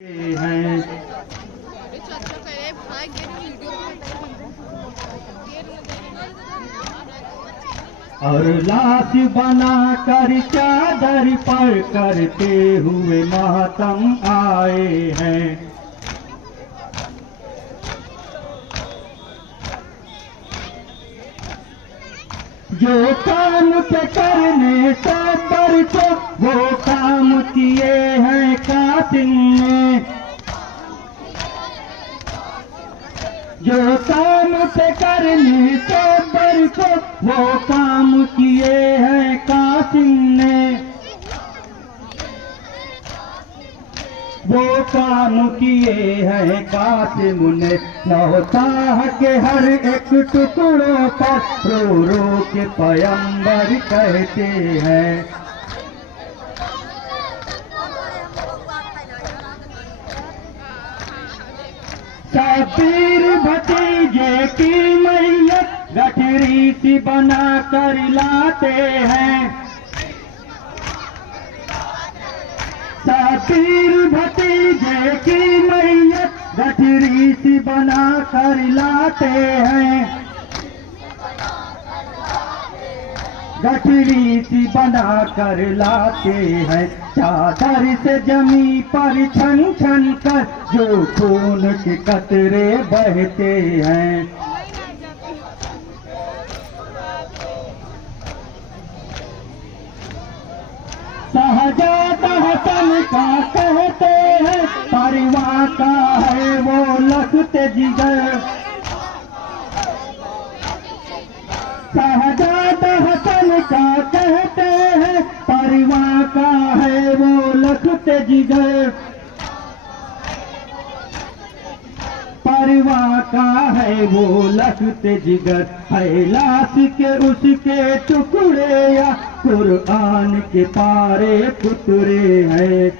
हैं और लाश बना कर चादर पर करते हुए मातम आए हैं। जो काम पे करने से पर को वो काम किए हैं कातिल ने। जो काम पे करने से पर को वो काम किए हैं कातिल ने। वो काम किए हैं कातिल ने। नौताह के हर एक टुकड़ों पर रो रो के पैगंबर कहते हैं। शबीर भतीजे की मैयत गठरी सी बना कर लाते हैं। शबीर भतीजे की मैयत गठरी सी बना कर लाते हैं। गठरी सी बना कर लाते हैं। चादर से जमी पर छन छन कर जो खून के कतरे बहते हैं। शहजादा हसन का कहते हैं परिवार का है वो लखते जिगर। शहजादा हसन का कहते हैं परिवार का है वो लखते जिगर। परिवार का है वो लखते जिगर। है लाश के उसके टुकड़े या कुरान के पारे पुतरे हैं।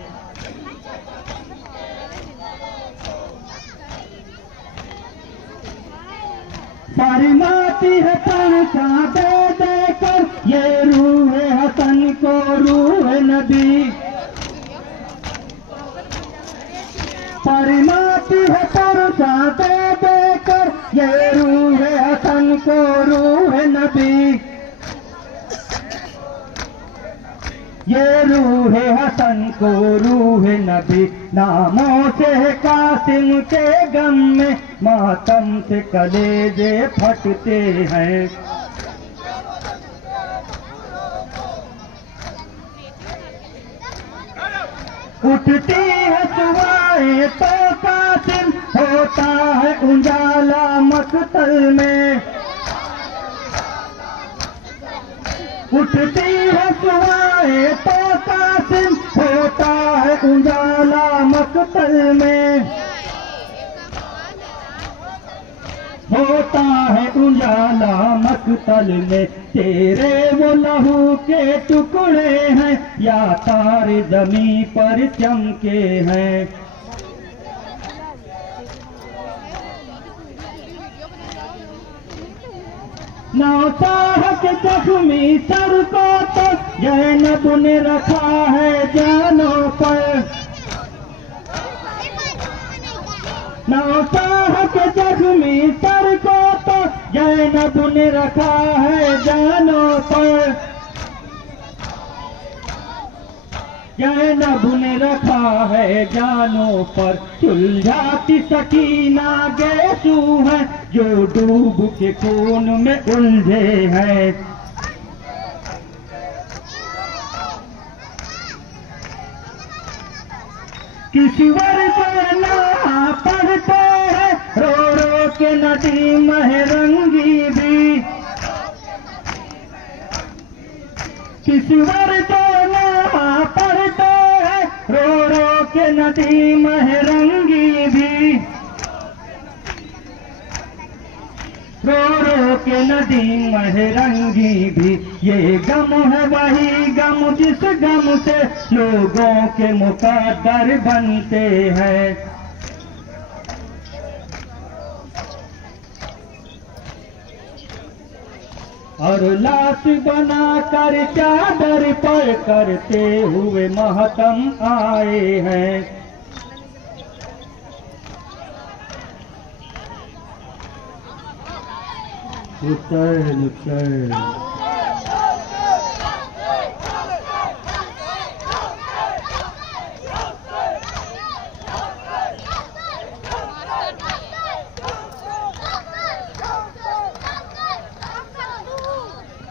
फरमाती है तनखा दे देकर ये रूह हसन को रूह नबी। फरमाती है तनखा दे देकर ये रूह हसन को रूह नबी। ये रूह हसन को रूह नबी। नामों से कासिम के गम में मातम से कलेजे फटते हैं। उठती है सुबह तो कासिम होता है उजाला मकतल में। उठती है सुबह तो कासिम होता है उजाला मकतल में। होता है उजाला मकतल में। तेरे वो लहू के टुकड़े हैं या तारे जमी पर चमके हैं। नौताह के जख्मी सर को तो ज़ैनब ने रखा है जानों पर। नौताह के जख्मी सर को तो ज़ैनब ने रखा है जानों पर। ज़ैनब ने रखा है जानों पर। सुलझाती सकीना गेसू है जो डूब के खून में उलझे हैं। किश्वर जाना पढ़ते हैं रो रो के नदी महरंगी भी। किश्वर जाना पढ़ते हैं रो रो के नदी महरंगी भी। रो रो के नदी महरंगी भी। ये गम है वही गम जिस गम से लोगों के मुकद्दर बनते हैं। और लाश बना कर चादर पर करते हुए मातम आए हैं। हुसैन हुसैन